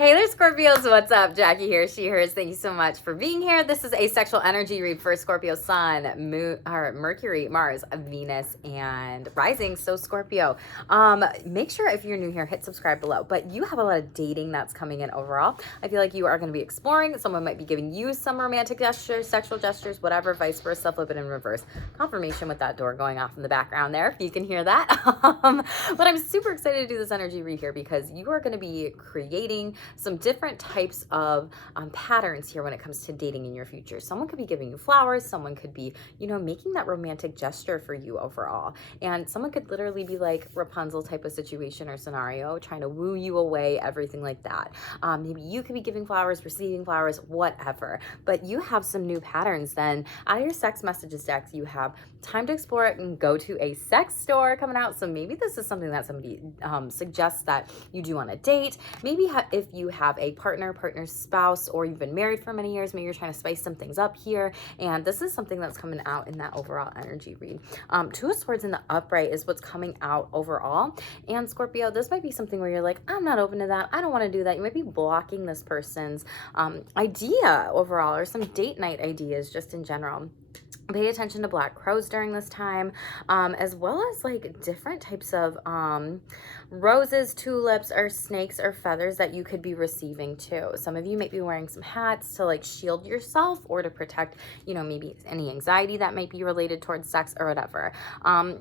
Hey there, Scorpios. What's up? Jackie here, she, hers. Thank you so much for being here. This is a sexual energy read for Scorpio Sun, Moon, or Mercury, Mars, Venus, and Rising. So Scorpio, make sure if you're new here, hit subscribe below. But you have a lot of dating that's coming in overall. I feel like you are going to be exploring. Someone might be giving you some romantic gestures, sexual gestures, whatever, vice versa, flip it in reverse. Confirmation with that door going off in the background there, if you can hear that. But I'm super excited to do this energy read here because you are going to be creating some different types of patterns here when it comes to dating in your future. Someone could be giving you flowers. Someone could be, making that romantic gesture for you overall. And someone could literally be like Rapunzel type of situation or scenario, trying to woo you away, everything like that. Maybe you could be giving flowers, receiving flowers, whatever. But you have some new patterns then. Out of your sex messages deck, you have time to explore it and go to a sex store coming out. So maybe this is something that somebody suggests that you do on a date. Maybe if you have a partner, spouse, or you've been married for many years, maybe you're trying to spice some things up here. And this is something that's coming out in that overall energy read. Two of Swords in the upright is what's coming out overall. And Scorpio, this might be something where you're like, I'm not open to that. I don't want to do that. You might be blocking this person's idea overall, or some date night ideas just in general. Pay attention to black crows during this time, as well as like different types of roses, tulips, or snakes or feathers that you could be receiving too. Some of you might be wearing some hats to like shield yourself or to protect, maybe any anxiety that might be related towards sex or whatever.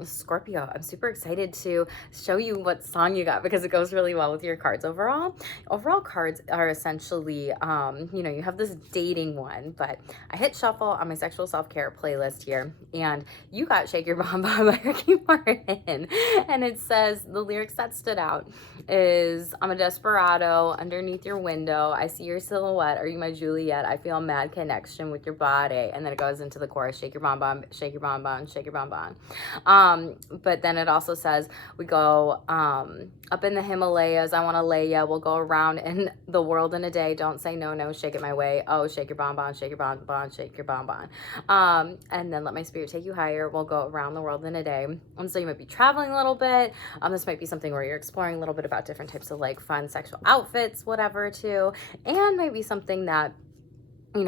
Scorpio, I'm super excited to show you what song you got because it goes really well with your cards overall. Overall cards are essentially, you have this dating one, but I hit shuffle on my sexual self-care playlist here, and you got Shake Your Bomb Bomb by Ricky Martin. And it says, the lyrics that stood out is, I'm a desperado underneath your window. I see your silhouette. Are you my Juliet? I feel a mad connection with your body. And then it goes into the chorus, shake your bomb bomb, shake your bomb bomb, shake your bomb bomb. But then it also says, we go up in the Himalayas. I want to lay ya. We'll go around in the world in a day. Don't say no, no, shake it my way. Oh, shake your bomb bomb, shake your bomb bomb, shake your bomb bomb. And then let my spirit take you higher. We'll go around the world in a day. And so you might be traveling a little bit. This might be something where you're exploring a little bit about different types of like fun sexual outfits, whatever too. And might be something that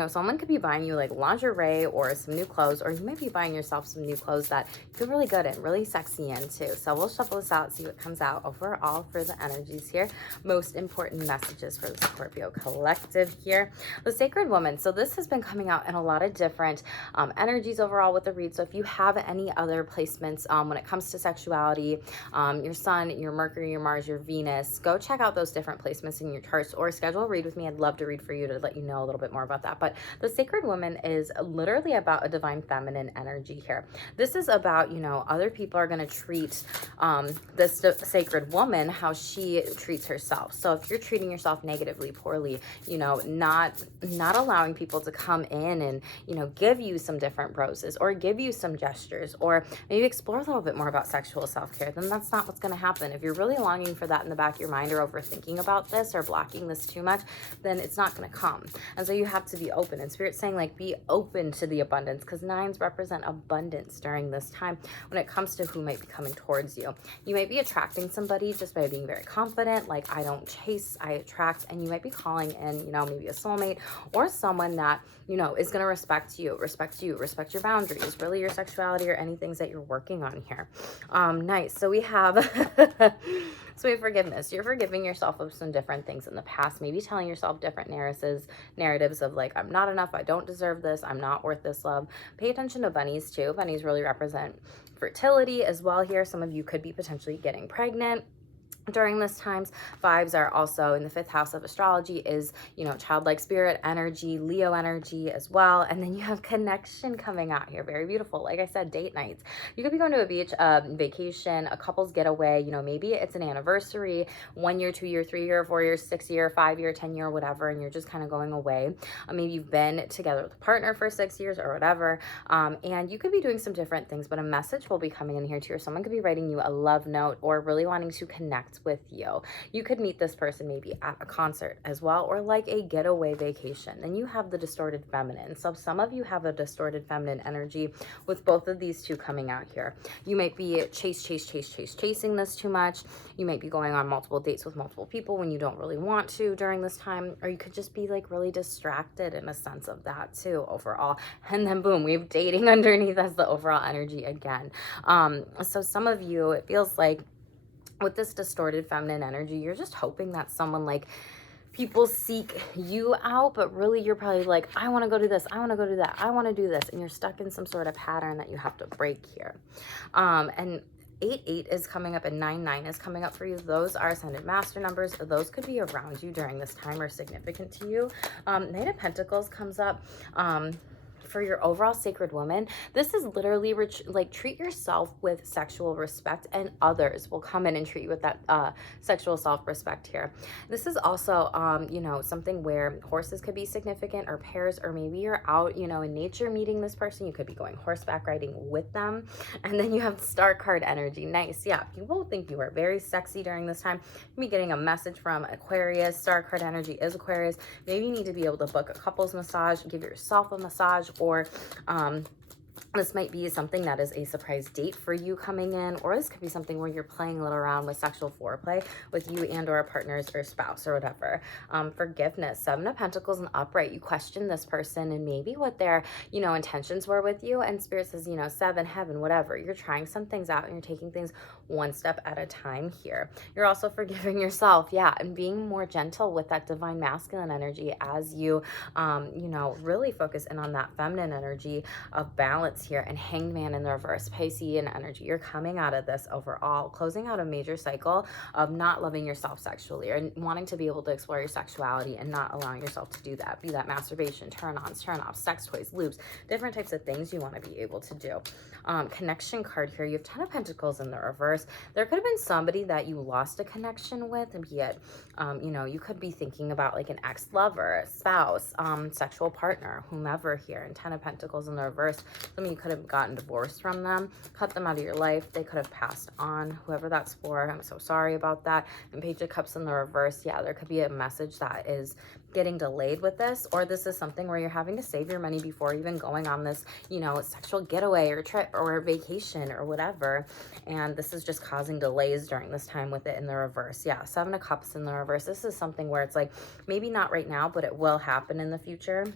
someone could be buying you like lingerie or some new clothes, or you might be buying yourself some new clothes that you feel really good in, really sexy in too. So we'll shuffle this out, see what comes out overall for the energies here. Most important messages for the Scorpio collective here. The Sacred Woman. So this has been coming out in a lot of different energies overall with the read. So if you have any other placements when it comes to sexuality, your Sun, your Mercury, your Mars, your Venus, go check out those different placements in your charts or schedule a read with me. I'd love to read for you to let you know a little bit more about that. But the Sacred Woman is literally about a divine feminine energy here. This is about, other people are going to treat this sacred woman how she treats herself. So if you're treating yourself negatively, poorly, not allowing people to come in and, give you some different roses or give you some gestures, or maybe explore a little bit more about sexual self-care, then that's not what's going to happen. If you're really longing for that in the back of your mind, or overthinking about this or blocking this too much, then it's not going to come. And so you have to be open. And Spirit's saying like, be open to the abundance, because nines represent abundance during this time when it comes to who might be coming towards you. You might be attracting somebody just by being very confident, like I don't chase, I attract, and you might be calling in, maybe a soulmate or someone that, is going to respect you, respect your boundaries, really your sexuality or any things that you're working on here. Nice. So we have so we have forgiveness. You're forgiving yourself of some different things in the past, maybe telling yourself different narratives of like, I'm not enough, I don't deserve this, I'm not worth this love. Pay attention to bunnies too. Bunnies really represent fertility as well here. Some of you could be potentially getting pregnant during this times. Vibes are also in the 5th house of astrology is, childlike spirit energy, Leo energy as well. And then you have connection coming out here. Very beautiful. Like I said, date nights. You could be going to a beach vacation, a couple's getaway, maybe it's an anniversary, 1 year, 2 year, 3 year, 4 year, 6 year, 5 year, 10 year, whatever, and you're just kind of going away. Maybe you've been together with a partner for 6 years or whatever. And you could be doing some different things, but a message will be coming in here too, or someone could be writing you a love note or really wanting to connect connect with you. You could meet this person maybe at a concert as well, or like a getaway vacation. Then you have the distorted feminine. So some of you have a distorted feminine energy with both of these two coming out here. You might be chasing this too much. You might be going on multiple dates with multiple people when you don't really want to during this time, or you could just be like really distracted in a sense of that too overall. And then boom, we have dating underneath as the overall energy again. So some of you, it feels like with this distorted feminine energy, you're just hoping that someone like people seek you out, but really you're probably like, I want to go do this, I want to go do that, I want to do this, and you're stuck in some sort of pattern that you have to break here. And 8-8 is coming up and 9-9 is coming up for you. Those are ascended master numbers. Those could be around you during this time or significant to you. Knight of Pentacles comes up. For your overall sacred woman, this is literally like treat yourself with sexual respect, and others will come in and treat you with that sexual self-respect here. This is also you know, something where horses could be significant, or pairs, or maybe you're out, you know, in nature meeting this person. You could be going horseback riding with them. And then you have star card energy. Nice. Yeah, people think you are very sexy during this time. You'll be getting a message from Aquarius. Star card energy is Aquarius. Maybe you need to be able to book a couples massage, give yourself a massage, or this might be something that is a surprise date for you coming in, or this could be something where you're playing a little around with sexual foreplay with you and or a partner's or spouse or whatever. Forgiveness, 7 of Pentacles and upright. You question this person and maybe what their, you know, intentions were with you, and Spirit says, you know, 7, heaven, whatever. You're trying some things out and you're taking things one step at a time here. You're also forgiving yourself, yeah, and being more gentle with that divine masculine energy as you, you know, really focus in on that feminine energy of balance here. And Hanged Man in the reverse, Piscean energy. You're coming out of this overall, closing out a major cycle of not loving yourself sexually, or wanting to be able to explore your sexuality and not allowing yourself to do that. Be that masturbation, turn-ons, turn-offs, sex toys, loops, different types of things you want to be able to do. Connection card here. You have 10 of Pentacles in the reverse. There could have been somebody that you lost a connection with, and be it, you know, you could be thinking about like an ex-lover, spouse, sexual partner, whomever here. And 10 of Pentacles in the reverse. Some of you could have gotten divorced from them, cut them out of your life. They could have passed on, whoever that's for. I'm so sorry about that. And Page of Cups in the reverse. Yeah, there could be a message that is getting delayed with this, or this is something where you're having to save your money before even going on this, you know, sexual getaway or trip or vacation or whatever. And this is just causing delays during this time with it in the reverse. Yeah, 7 of Cups in the reverse. This is something where it's like, maybe not right now, but it will happen in the future.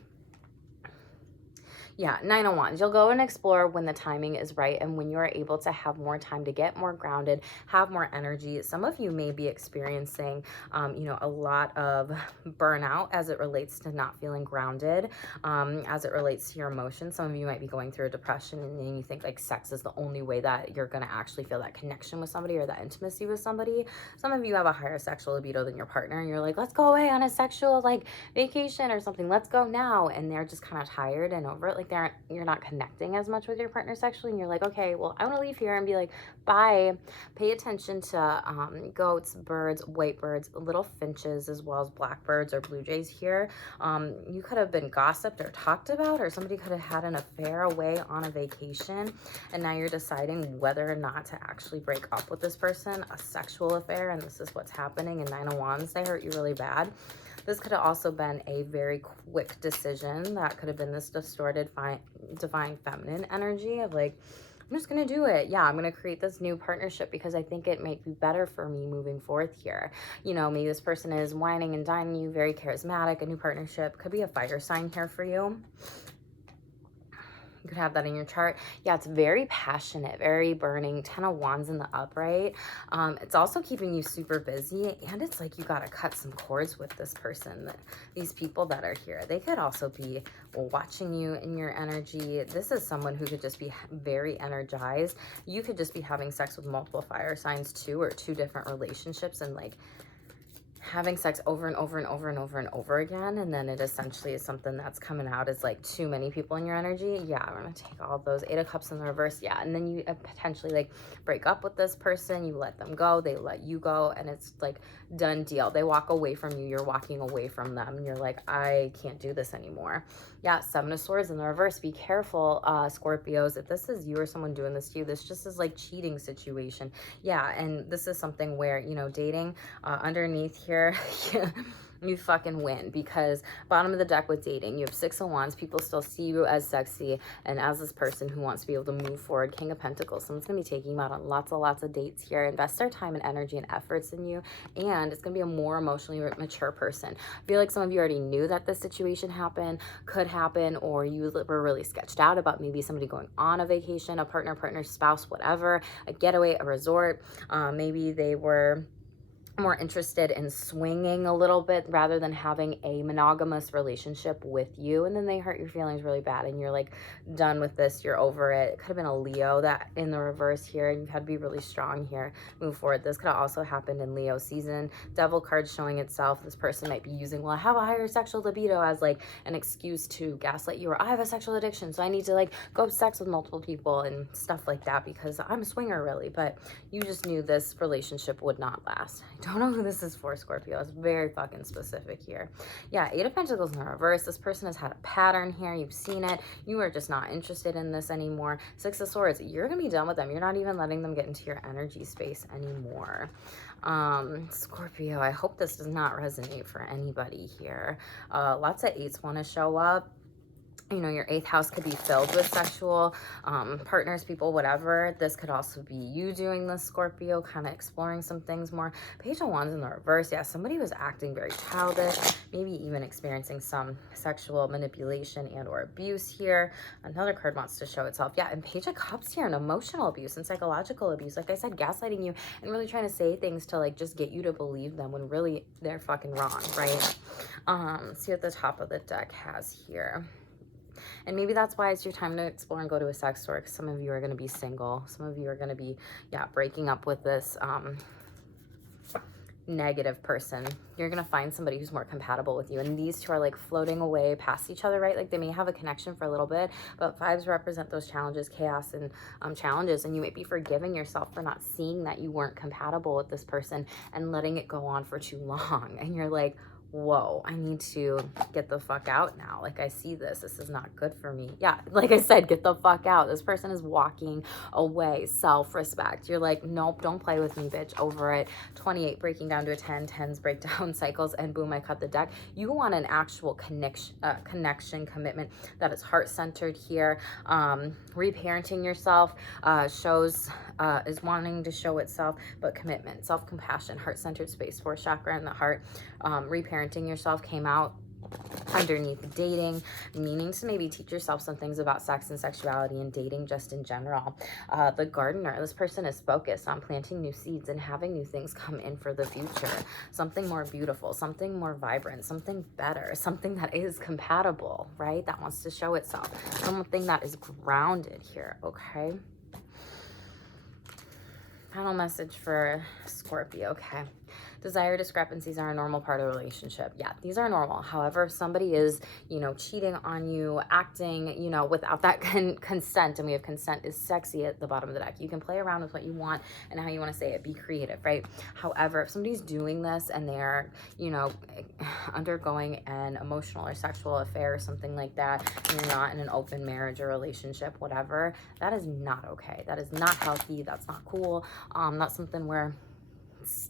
Yeah, 9 of Wands. You'll go and explore when the timing is right and when you're able to have more time to get more grounded, have more energy. Some of you may be experiencing, you know, a lot of burnout as it relates to not feeling grounded, as it relates to your emotions. Some of you might be going through a depression, and then you think like sex is the only way that you're going to actually feel that connection with somebody or that intimacy with somebody. Some of you have a higher sexual libido than your partner, and you're like, let's go away on a sexual like vacation or something. Let's go now. And they're just kind of tired and over it. Like you're not connecting as much with your partner sexually, and you're like, okay, well, I want to leave here and be like, bye. Pay attention to goats, birds, white birds, little finches, as well as blackbirds or blue jays here. You could have been gossiped or talked about, or somebody could have had an affair away on a vacation, and now you're deciding whether or not to actually break up with this person, a sexual affair, and this is what's happening. And 9 of Wands, they hurt you really bad. This could have also been a very quick decision. That could have been this distorted divine feminine energy of like, I'm just going to do it. Yeah, I'm going to create this new partnership because I think it might be better for me moving forth here. You know, maybe this person is whining and dining you, very charismatic. A new partnership could be a fire sign here for you. You could have that in your chart. Yeah, it's very passionate, very burning. 10 of Wands in the upright. It's also keeping you super busy, and it's like you got to cut some cords with this person. These people that are here, they could also be watching you in your energy. This is someone who could just be very energized. You could just be having sex with multiple fire signs too, or 2 different relationships, and like having sex over and over and over and over and over again, and then it essentially is something that's coming out as like too many people in your energy, yeah, we're gonna take all those. Eight of Cups in the reverse, yeah, and then you potentially like break up with this person, you let them go, they let you go, and it's like done deal. They walk away from you, you're walking away from them, and you're like, I can't do this anymore. Yeah, Seven of Swords in the reverse. Be careful, Scorpios. If this is you or someone doing this to you, this just is like cheating situation. Yeah, and this is something where, you know, dating, underneath here, you fucking win, because bottom of the deck with dating, you have Six of Wands. People still see you as sexy and as this person who wants to be able to move forward. King of Pentacles. Someone's going to be taking you out on lots of dates here. Invest their time and energy and efforts in you, and it's going to be a more emotionally mature person. I feel like some of you already knew that this situation could happen, or you were really sketched out about maybe somebody going on a vacation, a partner, spouse, whatever, a getaway, a resort. Maybe they were more interested in swinging a little bit rather than having a monogamous relationship with you, and then they hurt your feelings really bad and you're like done with this, you're over it. It could have been a Leo that in the reverse here, and you've had to be really strong here, move forward. This could have also happened in Leo season. Devil card showing itself. This person might be using, well, I have a higher sexual libido, as like an excuse to gaslight you, or I have a sexual addiction, so I need to like go have sex with multiple people and stuff like that because I'm a swinger, really. But you just knew this relationship would not last. Don't know who this is for, Scorpio. It's very fucking specific here. Yeah, Eight of Pentacles in the reverse. This person has had a pattern here. You've seen it. You are just not interested in this anymore. Six of Swords. You're going to be done with them. You're not even letting them get into your energy space anymore. Scorpio, I hope this does not resonate for anybody here. Lots of eights want to show up. You know, your eighth house could be filled with sexual partners, people, whatever. This could also be you doing this, Scorpio, kind of exploring some things more. Page of Wands in the reverse. Yeah, somebody was acting very childish, maybe even experiencing some sexual manipulation and or abuse here. Another card wants to show itself. Yeah, and Page of Cups here, and emotional abuse and psychological abuse. Like I said, gaslighting you and really trying to say things to like just get you to believe them when really they're fucking wrong, right? See what the top of the deck has here. And maybe that's why it's your time to explore and go to a sex store, because some of you are going to be single. Some of you are going to be, yeah, breaking up with this negative person. You're going to find somebody who's more compatible with you. And these two are like floating away past each other, right? Like they may have a connection for a little bit, but fives represent those challenges, chaos, and challenges. And you might be forgiving yourself for not seeing that you weren't compatible with this person and letting it go on for too long. And you're like, whoa, I need to get the fuck out now. Like, I see this. This is not good for me. Yeah, like I said, get the fuck out. This person is walking away. Self-respect. You're like, nope, don't play with me, bitch. Over it. 28 breaking down to a 10. 10s break down cycles, and boom, I cut the deck. You want an actual connection, commitment that is heart-centered here. Reparenting yourself is wanting to show itself, but commitment, self-compassion, heart-centered space, fourth chakra in the heart. Reparenting yourself came out underneath dating, meaning to maybe teach yourself some things about sex and sexuality and dating just in general. The gardener, this person is focused on planting new seeds and having new things come in for the future. Something more beautiful, something more vibrant, something better, something that is compatible, right? That wants to show itself. Something that is grounded here, okay? Final message for Scorpio, okay? Desire discrepancies are a normal part of a relationship. Yeah, these are normal. However, if somebody is, you know, cheating on you, acting, you know, without that consent, and we have consent is sexy at the bottom of the deck. You can play around with what you want and how you want to say it. Be creative, right? However, if somebody's doing this and they're, you know, undergoing an emotional or sexual affair or something like that, and you're not in an open marriage or relationship, whatever, that is not okay. That is not healthy. That's not cool. That's something where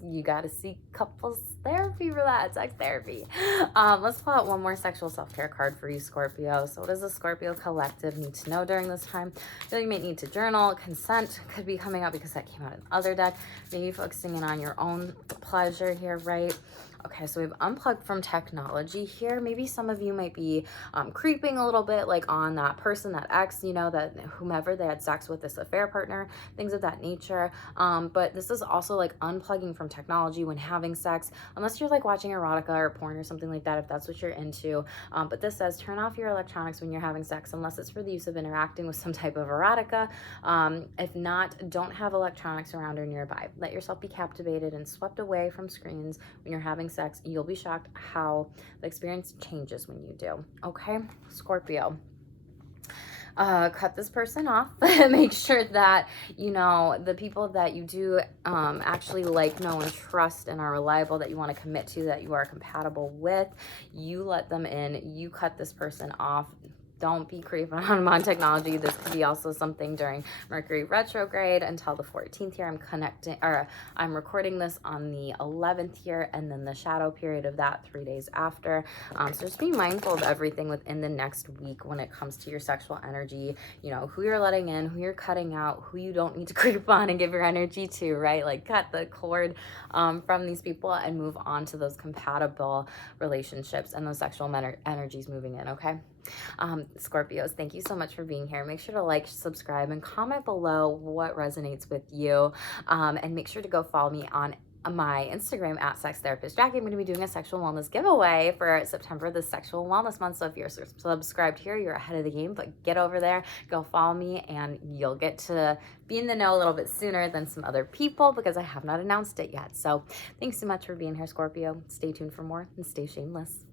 you got to seek couples therapy for that, sex therapy. Let's pull out one more sexual self-care card for you, Scorpio. So what does the Scorpio collective need to know during this time? You might need to journal. Consent could be coming out because that came out in the other deck. Maybe focusing in on your own pleasure here, right? Okay, so we've unplugged from technology here. Maybe some of you might be creeping a little bit like on that person, that ex, you know, that whomever they had sex with, this affair partner, things of that nature. But this is also like unplugging from technology when having sex, unless you're like watching erotica or porn or something like that, if that's what you're into. But this says turn off your electronics when you're having sex, unless it's for the use of interacting with some type of erotica. If not, don't have electronics around or nearby. Let yourself be captivated and swept away from screens when you're having sex, you'll be shocked how the experience changes when you do. Okay, Scorpio. Cut this person off. Make sure that, you know, the people that you do actually like, know, and trust and are reliable, that you want to commit to, that you are compatible with, you let them in. You cut this person off. Don't be creeping on them on technology. This could be also something during Mercury retrograde until the 14th here. I'm recording this on the 11th here, and then the shadow period of that 3 days after. So just be mindful of everything within the next week when it comes to your sexual energy. You know, who you're letting in, who you're cutting out, who you don't need to creep on and give your energy to, right? Like, cut the cord from these people and move on to those compatible relationships and those sexual energies moving in, okay? Scorpios, thank you so much for being here. Make sure to like, subscribe, and comment below what resonates with you. And make sure to go follow me on my Instagram at Sex Therapist Jackie. I'm going to be doing a sexual wellness giveaway for September, the sexual wellness month. So if you're subscribed here, you're ahead of the game, but get over there, go follow me, and you'll get to be in the know a little bit sooner than some other people because I have not announced it yet. So thanks so much for being here, Scorpio. Stay tuned for more and stay shameless.